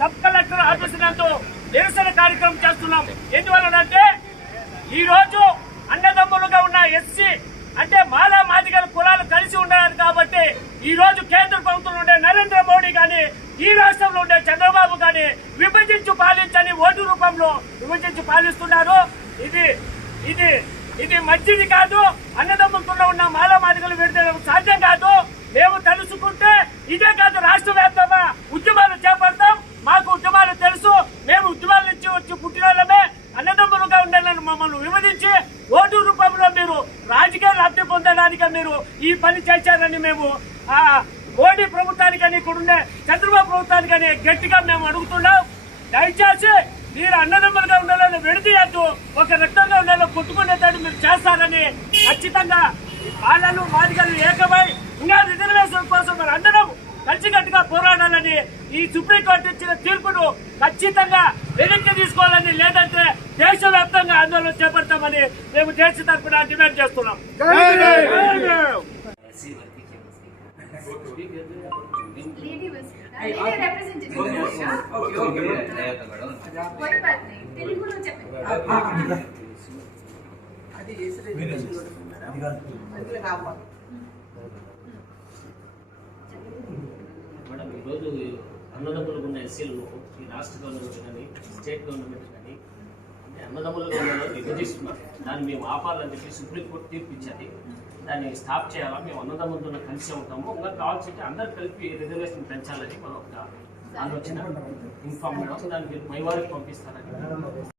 Sub collector office నందు నిరసన కార్యక్రమం చేస్తున్నాం. ఎందువలనంటే ఈ రోజు అన్నదమ్ములుగా ఉన్న ఎస్సీ అంటే మాలా మాదిగల కులాలు కలిసి ఉండాలి కాబట్టి ఈ రోజు కేంద్ర ప్రభుత్వంలో ఉండే నరేంద్ర మోడీ గాని ఈ రాష్ట్రంలో ఉండే చంద్రబాబు గాని విభజించి పాలించని ఓటు రూపంలో విభజించి పాలిస్తున్నారు. ఇది మంచిది కాదు. అన్నదమ్ములతో ఉన్న మాలా మాదిగలు విడుదల సాధ్యం కాదు. మేము తెలుసుకుంటే ఇదే కాదు రాష్ట్ర వ్యాప్తంగా ఉద్యమాలు చేపడతాం. మాకు ఉద్యమాలు తెలుసు. మేము ఉద్యమాల నుంచి వచ్చి పుట్టినోళ్ళమే. అన్నదమ్ములుగా ఉండాలని మమ్మల్ని విభజించి ఓటు రూపంలో మీరు రాజకీయ లబ్ధి పొందడానికి మీరు ఈ పని చేశారని మేము మోడీ ప్రభుత్వానికని ఇక్కడుండే చంద్రబాబు ప్రభుత్వానికని గట్టిగా మేము అడుగుతున్నాం. దయచేసి మీరు అన్నదమ్ములుగా ఉండాలని విడదీయద్దు. ఒక రక్తంగా ఉండాలని కొట్టుకునేదాన్ని మీరు చేస్తారని ఖచ్చితంగా వాళ్ళను మాదిగలు ఏకమై ఇంకా రిజర్వేషన్ కోసం మరి అందరం కలిసికట్టుగా పోరాడాలని ఈ సుప్రీంకోర్టు ఇచ్చిన తీర్పును ఖచ్చితంగా వెనక్కి తీసుకోవాలని, లేదంటే దేశవ్యాప్తంగా ఆందోళన చేపడతామని మేము దేశ తరఫున డిమాండ్ చేస్తున్నాం. మేడం, ఈరోజు అన్నదమ్ములుగా ఉన్న ఎస్సీలను ఈ రాష్ట్ర గవర్నమెంట్ కానీ స్టేట్ గవర్నమెంట్ కానీ అంటే అన్నదమ్ములుగా విభజిస్తున్నారు. దాన్ని మేము ఆపాలని చెప్పి సుప్రీంకోర్టు తీర్పు ఇచ్చింది. దాన్ని స్టాప్ చేయాలా, మేము అన్నదమ్ములతో కలిసి ఉంటాము, ఇంకా కావాల్సింటే అందరు కలిపి రిజర్వేషన్ పెంచాలని మనం ఒక ఆలోచన ఇన్ఫార్మ్ మేడం. దాన్ని మీరు పై వారికి పంపిస్తారని